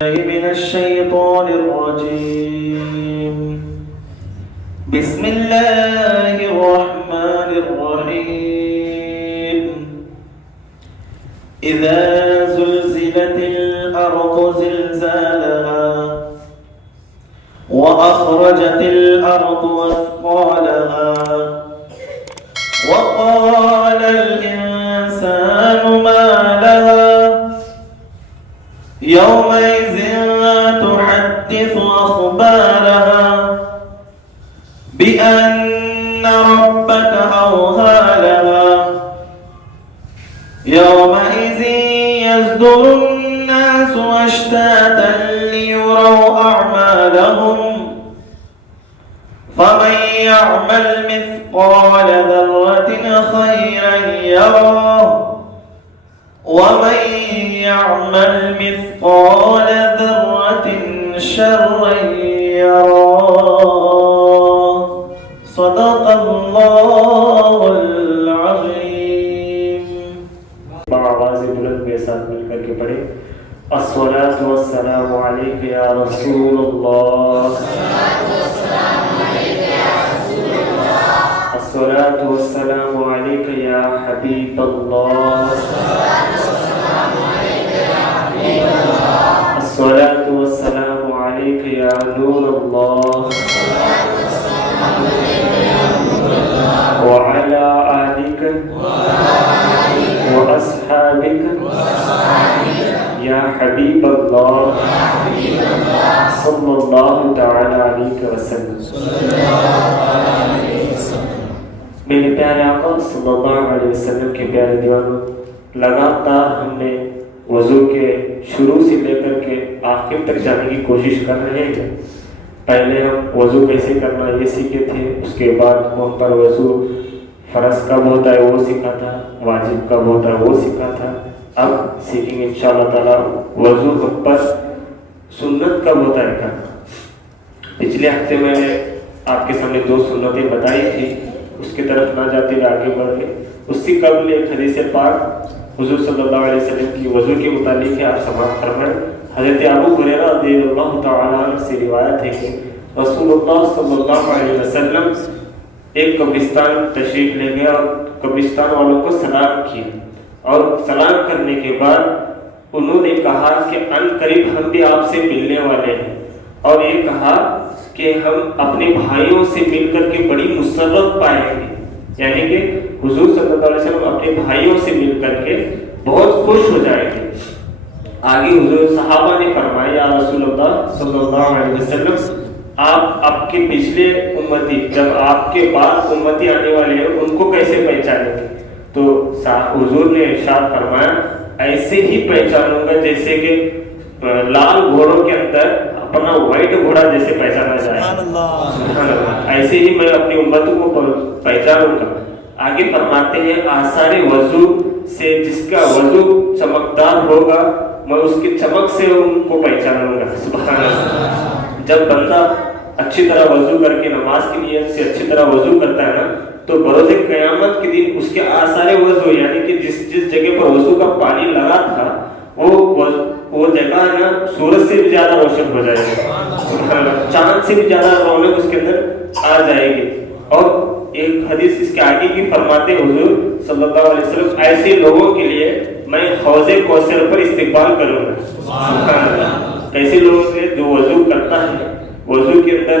من الشيطان الرجيم. بسم الله الرحمن الرحيم. إذا زلزلت الأرض زلزالها وأخرجت الأرض أثقالها وقال الإنسان ما لها يومئذ تحدث أخبارها بأن ربك أوهى لها يومئذ يصدر الناس أشتاتا ليروا أعمالهم فمن يعمل مثقال ذرة خيرا يره ومن يعمل مثقال ذرة شرا يره. صدق الله العظيم. آواز بلند کے ساتھ مل کر کے پڑھے. الصلاۃ والسلام علیک یا رسول اللہ. الصلاۃ والسلام علیک یا حبیب اللہ. الصلاۃ والسلام علیک یا نور اللہ. وعلى آلك وأصحابك يا حبيب الله صلى الله تعالى عليك وسلم. میرے پیارے آقا صلی اللہ علیہ وسلم کے پیارے دیوانوں، لگاتار ہم نے وضو کے شروع سے لے کر کے آخر تک جانے کی کوشش کر رہے ہیں. پہلے ہم وضو کیسے کرنا یہ سیکھے تھے، اس کے بعد ہم پر وضو فرض کب ہوتا ہے وہ سیکھا تھا، واجب کب ہوتا ہے وہ سیکھا تھا. اب سیکھیں گے انشاءاللہ تعالیٰ وضو پر سنت کب ہوتا ہے کرنا. پچھلے ہفتے میں نے آپ کے سامنے 2 سنتیں بتائی تھی، اس کی طرف نہ جاتے ہوئے آگے بڑھ گئے. اس سے قبل ایک حدیث پاک حضور صلی اللہ علیہ وسلم کی وضو کے متعلق ہے، آپ سماعت فرمائیں. حضرت ابو ہریرہ رضی اللہ تعالیٰ عنہ سے روایت ہے کہ رسول اللہ صلی اللہ علیہ وسلم ایک قبرستان تشریف لے گئے اور قبرستان والوں کو سلام کیا، اور سلام کرنے کے بعد انہوں نے کہا کہ ان قریب ہم بھی آپ سے ملنے والے ہیں، اور یہ کہا کہ ہم اپنے بھائیوں سے مل کر کے بڑی مسرت پائیں گے. یعنی کہ حضور صلی اللہ علیہ وسلم اپنے بھائیوں سے مل کر کے بہت خوش ہو جائیں گے. آگے حضور صحابہ نے فرمایا یا رسول اللہ صلی اللہ علیہ وسلم، آپ کے پچھلے امتی، جب آپ کے بعد امتی آنے والے ہیں ان کو کیسے پہچانیں گے؟ تو حضور نے ارشاد فرمایا ایسے ہی پہچانوں گا جیسے کہ لال گھوڑوں کے اندر اپنا وائٹ گھوڑا جیسے پہچانا جائے. سبحان اللہ. ایسے ہی میں اپنی امتوں کو پہچانوں گا. آگے فرماتے ہیں آثار وضو سے جس کا وضو چمکدار ہوگا میں اس کی چمک سے ان کو پہچانوں گا. سبحان اللہ. جب بندہ اچھی طرح وضو کر کے نماز کی نیت سے اچھی طرح وضو کرتا ہے نا، تو بروز قیامت کے دن اس کے آثار وضو، یعنی کہ جس جگہ پر وضو کا پانی لگا تھا وہ جگہ نا سورج سے بھی زیادہ روشن ہو جائے گی. چاند سے بھی زیادہ رونق اس کے اندر آ جائے گی. اور ایک حدیث اس کے آگے کی فرماتے حضور صلی اللہ علیہ وسلم ایسے لوگوں کے لیے میں حوض کوثر پر استقبال کروں گا. ایسے لوگوں سے جو وضو کرتا ہے، وضو کے اندر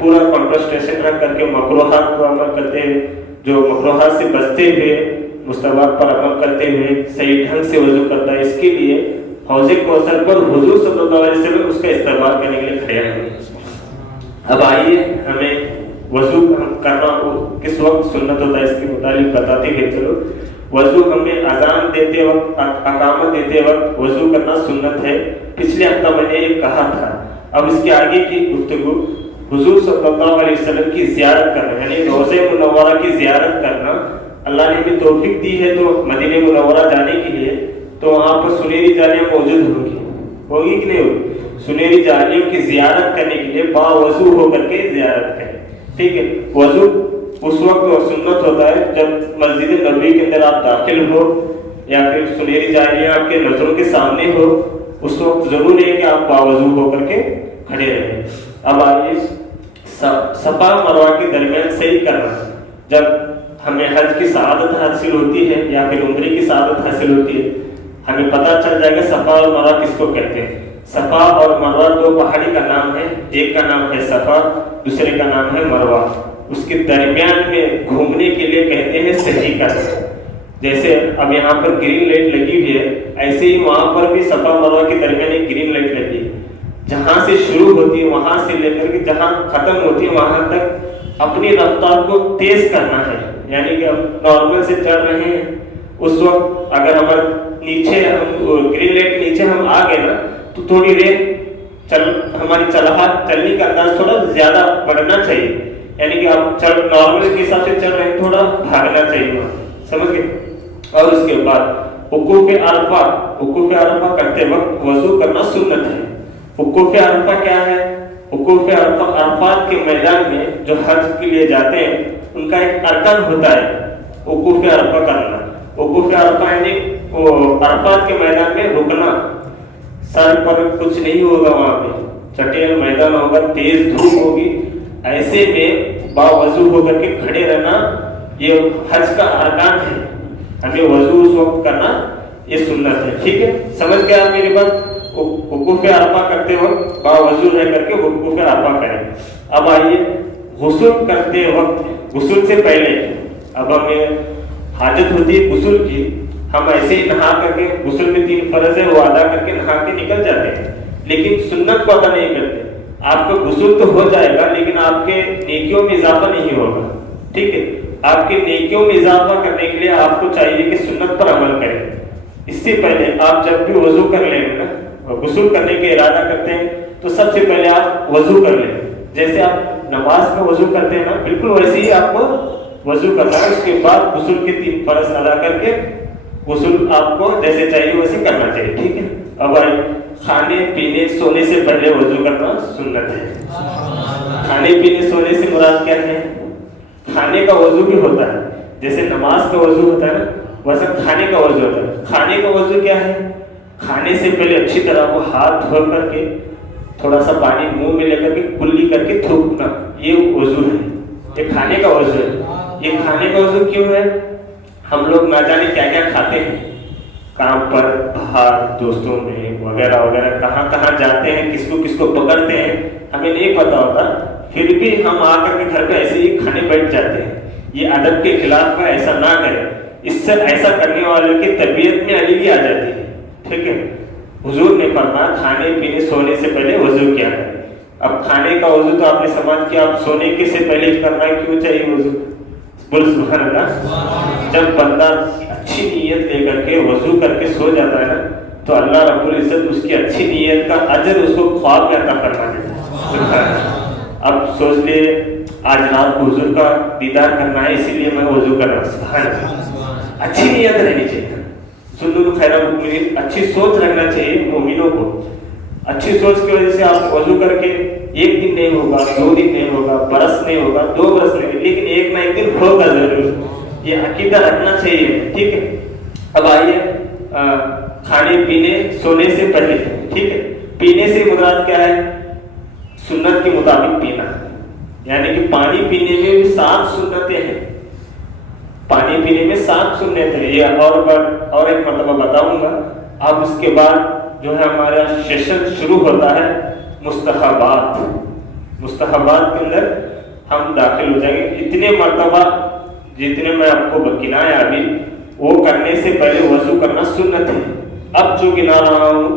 پورا کنسنٹریشن رکھ کر کے مکروہات کو عمل کرتے ہیں، جو مکروہات سے بچتے ہوئے مستحبات پر عمل کرتے ہوئے صحیح ڈھنگ سے وضو کرتا ہے، اس کے لیے حوض کوثر پر حضور صلی اللہ علیہ وسلم اس کا استقبال کرنے کے لیے کھڑے ہیں. اب آئیے ہمیں وضو کرنا کس وقت سنت ہوتا ہے اس کے متعلق بتاتے ہوئے چلو. وضو ہمیں اذان دیتے وقت، اقامت دیتے وقت وضو کرنا سنت ہے. پچھلے ہفتہ میں نے یہ کہا تھا. اب اس کے آگے کی گفتگو حضور صلی اللہ علیہ وسلم کی زیارت کرنا، یعنی روضہ منورہ کی زیارت کرنا. اللہ نے بھی توفیق دی ہے تو مدینہ منورہ جانے کے لیے، تو وہاں پر سنہری جالیاں موجود ہوگی کہ نہیں ہوگی؟ سنہری جالیوں کی زیارت کرنے کے لیے باوضو ہو کر کے زیارت کریں. ٹھیک ہے. وضو اس وقت سنت ہوتا ہے جب مسجد نبوی کے اندر آپ داخل ہو یا پھر سنہری جالیاں آپ کے نظروں کے سامنے ہو، اس وقت ضروری ہے کہ آپ باوضو ہو کر کے کھڑے رہیں۔ اب آئیے صفا مروہ کے درمیان صحیح کرنا، جب ہمیں حج کی سعادت حاصل ہوتی ہے یا پھر عمرے کی سعادت حاصل ہوتی ہے، ہمیں پتہ چل جائے گا صفا اور مروہ کس کو کہتے ہیں۔ صفا اور مروہ دو پہاڑی کا نام ہے، ایک کا نام ہے صفا، دوسرے کا نام ہے مروہ۔ اس کے درمیان میں گھومنے کے لیے کہتے ہیں صحیح کرنا۔ جیسے اب یہاں پر گرین لائٹ لگی ہوئی ہے، ایسے ہی وہاں پر بھی صفا مروہ کے درمیان ایک گرین لائٹ لگی ہے۔ جہاں سے شروع ہوتی ہے وہاں سے لے کر کے جہاں ختم ہوتی ہے وہاں تک اپنی رفتار کو تیز کرنا ہے، یعنی کہ ہم نارمل سے چل رہے ہیں، اس وقت اگر ہمارے نیچے گرین لائٹ نیچے ہم آ گئے نا تو تھوڑی دیر ہماری چلنے کا انداز تھوڑا زیادہ بڑھنا چاہیے، یعنی کہ آپ نارمل کے حساب سے چل رہے ہیں، تھوڑا بھاگنا چاہیے وہاں، سمجھ گئے۔ اور اس کے بعد وقوف عرفہ کرتے وقت وضو کرنا سنت ہے۔ وقوف عرفہ کیا ہے؟ وقوف عرفہ عرفات کے میدان میں جو حج کے لیے جاتے ہیں ان کا ایک ارکان ہوتا ہے وقوف عرفہ کرنا۔ وقوف عرفہ یعنی عرفات کے میدان میں رکنا، سر پر کچھ نہیں ہوگا، وہاں پہ چٹیل میدان ہوگا، تیز دھوپ ہوگی، ایسے میں باوضو ہو کر کے کھڑے رہنا یہ حج کا ارکان ہے۔ ہمیں وضو اس وقت کرنا یہ سنت ہے، ٹھیک ہے، سمجھ گئے آپ میری بات؟ وقوف عرفہ کرتے وقت باوضو رہ کر کے وقوف عرفہ کریں۔ اب آئیے غسل کرتے وقت، غسل سے پہلے اب ہمیں حاجت ہوتی ہے غسل کی، ہم ایسے ہی نہا کر کے، غسل میں 3 فرض ہے وہ ادا کر کے نہا کے نکل جاتے ہیں، لیکن سنت کو ادا نہیں کرتے۔ آپ کا غسل تو ہو جائے گا لیکن آپ کے نیکیوں میں اضافہ نہیں ہوگا، ٹھیک ہے۔ آپ کے نیکیوں میں اضافہ کرنے کے لیے آپ کو چاہیے کہ سنت پر عمل کریں۔ اس سے پہلے آپ جب بھی وضو کر لیں گے نا، غسل کرنے کے ارادہ کرتے ہیں تو سب سے پہلے آپ وضو کر لیں، جیسے آپ نماز میں وضو کرتے ہیں نا بالکل ویسے ہی آپ کو وضو کرنا ہے۔ اس کے بعد غسل کے 3 فرض ادا کر کے غسل آپ کو جیسے چاہیے ویسے کرنا چاہیے، ٹھیک ہے۔ اب کھانے پینے سونے سے پہلے وضو کرنا سنت ہے۔ کھانے پینے سونے سے مراد کیا ہے؟ کھانے کا وضو بھی ہوتا ہے، جیسے نماز کا وضو ہوتا ہے نا ویسا کھانے کا وضو ہوتا ہے۔ کھانے کا وضو کیا ہے؟ کھانے سے پہلے اچھی طرح وہ ہاتھ دھو کر کے تھوڑا سا پانی منہ میں لے کر کے کلی کر کے تھوکنا، یہ وضو ہے، یہ کھانے کا وضو ہے۔ یہ کھانے کا وضو کیوں ہے؟ ہم لوگ نہ جانے کیا کیا کھاتے ہیں، کام پر، باہر، دوستوں میں وغیرہ وغیرہ، کہاں کہاں جاتے ہیں، کس کو پکڑتے ہیں، ہمیں نہیں پتا ہوتا، پھر بھی ہم آ کر کے گھر پہ ایسے ہی کھانے بیٹھ جاتے ہیں۔ یہ ادب کے خلاف ہے، ایسا نہ کریں، اس سے ایسا کرنے والوں کی طبیعت میں علیحدگی آ جاتی ہے، ٹھیک ہے۔ حضور نے فرمایا کھانے پینے سونے سے پہلے وضو کیا ہے۔ اب کھانے کا وضو تو آپ نے سمجھ کیا، اب سونے کے سے پہلے کرنا کیوں چاہیے وضو؟ بول سبحان اللہ۔ جب بندہ اچھی نیت لے کر کے وضو کر کے سو جاتا ہے نا تو اللہ رب العزت اس کی اچھی نیت کا اجر اس کو خواب میں عطا فرما دیتا ہے۔ اب سوچ لے آج رات کو حضور کا دیدار کرنا ہے اسی لیے میں وضو کر رہا ہوں، سبحان اللہ۔ اچھی نیت رہنی چاہیے، سنو خیر المؤمنین، اچھی سوچ رکھنا چاہیے مومنوں کو۔ اچھی سوچ کی وجہ سے آپ وضو کر کے 1 دن نہیں ہوگا، 2 دن نہیں ہوگا، برس نہیں ہوگا، 2 برس نہیں ہوگا، لیکن ایک نہ ایک دن ہوگا ضرور، یہ عقیدہ رکھنا چاہیے، ٹھیک ہے۔ اب آئیے کھانے پینے سونے سے پہلے، ٹھیک ہے۔ پینے سے مراد کیا ہے؟ سنت کے مطابق پینا، یعنی کہ پانی پینے میں بھی 7 سنتیں ہیں، پانی پینے میں 7 سنتیں ہیں، یہ اور ایک مرتبہ بتاؤں گا۔ اب اس کے بعد جو ہے ہمارا سیشن شروع ہوتا ہے مستحبات کے اندر ہم داخل ہو جائیں گے۔ اتنے مرتبہ جتنے میں آپ کو گنایا ابھی، وہ کرنے سے پہلے وضو کرنا سنت ہے۔ اب جو گنا رہا ہوں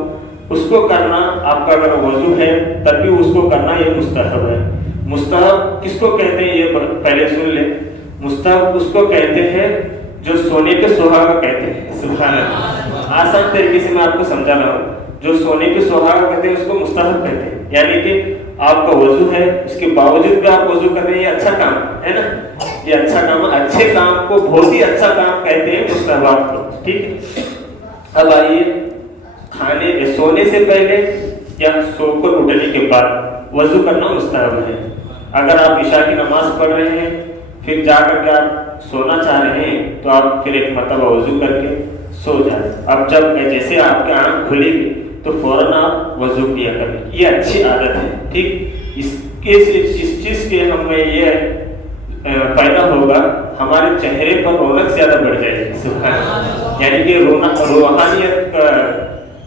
اس کو کرنا، آپ کا اگر وضو ہے تب بھی اس کو کرنا، یہ مستحب ہے۔ مستحب کس کو کہتے ہیں یہ پہلے سن لیں۔ مستحب اس کو کہتے ہیں جو سونے پہ سہاگا کہتے ہیں، سبحان اللہ۔ آسان طریقے سے میں آپ کو سمجھا رہا ہوں، جو سونے پہ سہاگا کہتے ہیں اس کو مستحب کہتے ہیں، یعنی کہ آپ کا وضو ہے اس کے باوجود بھی آپ وضو کر رہے ہیں، یہ اچھا کام ہے نا، یہ اچھا کام ہے۔ اچھے کام کو بہت ہی اچھا کام کہتے ہیں مستحبات کو، ٹھیک ہے۔ اب آئیے سونے سے پہلے یا سو کر اٹھنے کے بعد وضو کرنا مستحب ہے۔ اگر آپ عشاء کی نماز پڑھ رہے ہیں پھر جا کر کے آپ سونا چاہ رہے ہیں تو آپ پھر ایک مرتبہ وضو کر کے سو جائیں۔ اب جب جیسے آپ کی آنکھ کھلے گی تو فوراً آپ وضو کیا کریں. یہ اچھی عادت ہے. ٹھیک, اس چیز کے ہمیں یہ فائدہ ہوگا, ہمارے چہرے پر رونق زیادہ بڑھ جائے گی. سبحان اللہ. یعنی کہ روحانیت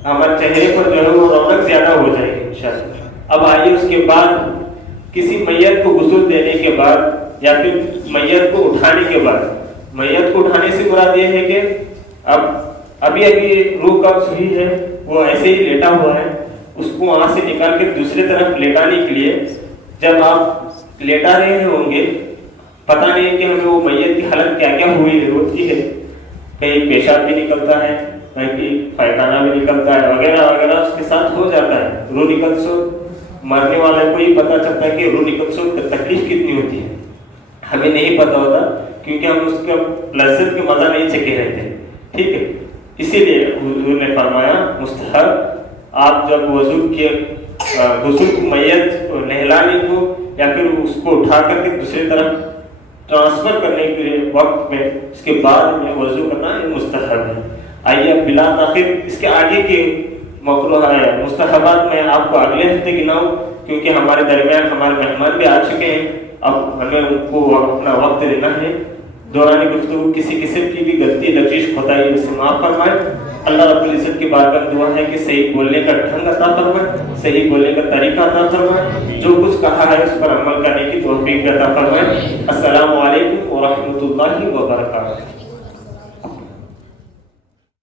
ہمارے چہرے پر جو ہے وہ رونق زیادہ ہو جائے گی انشاءاللہ. اب آئیے اس کے بعد کسی میت کو غسل دینے کے بعد یا پھر میت کو اٹھانے کے بعد, میت کو اٹھانے سے مراد یہ ہے کہ ابھی روح قبض ہوئی ہے, وہ ایسے ہی لیٹا ہوا ہے, اس کو وہاں سے نکال کے دوسری طرف لیٹانے کے لیے جب آپ لیٹا رہے ہوں گے, پتہ نہیں کہ ہمیں وہ میت کی حالت کیا کیا ہوتی ہے, کہیں پیشاب بھی نکلتا ہے, کہیں پائخانہ بھی نکلتا ہے وغیرہ وغیرہ اس کے ساتھ ہو جاتا ہے. روح نکل سو مرنے والے کو ہی پتہ چلتا ہے کہ روح نکل سو تکلیف کتنی ہوتی ہے, ہمیں نہیں پتہ ہوتا کیونکہ ہم اس کا لذت کے مزہ نہیں چکے رہتے. ٹھیک ہے, اسی لیے حضور نے فرمایا مستحب آپ جب وضو کے غسل میت نہلانے کو یا پھر اس کو اٹھا کر کے دوسری طرف ٹرانسفر کرنے کے وقت میں اس کے بعد میں وضو کرنا یہ مستحب ہے. آئیے اب بلا تاخیر اس کے آگے کے مکروہ ہے مستحبات میں آپ کو اگلے ہفتے گناؤں, کیونکہ ہمارے درمیان ہمارے مہمان بھی آ چکے ہیں. اب ہمیں ان کو اپنا وقت دینا ہے. دوران گفتگو کسی قسم کی بھی غلطی لغزش کوتاہی اسے معاف فرمائے. اللہ رب العزت کی بارگاہ دعا ہے کہ صحیح بولنے کا ڈھنگ عطا فرمائے, صحیح بولنے کا طریقہ عطا فرمائے, جو کچھ کہا ہے اس پر عمل کرنے کی توفیق عطا فرمائے. السلام علیکم ورحمۃ اللہ وبرکاتہ.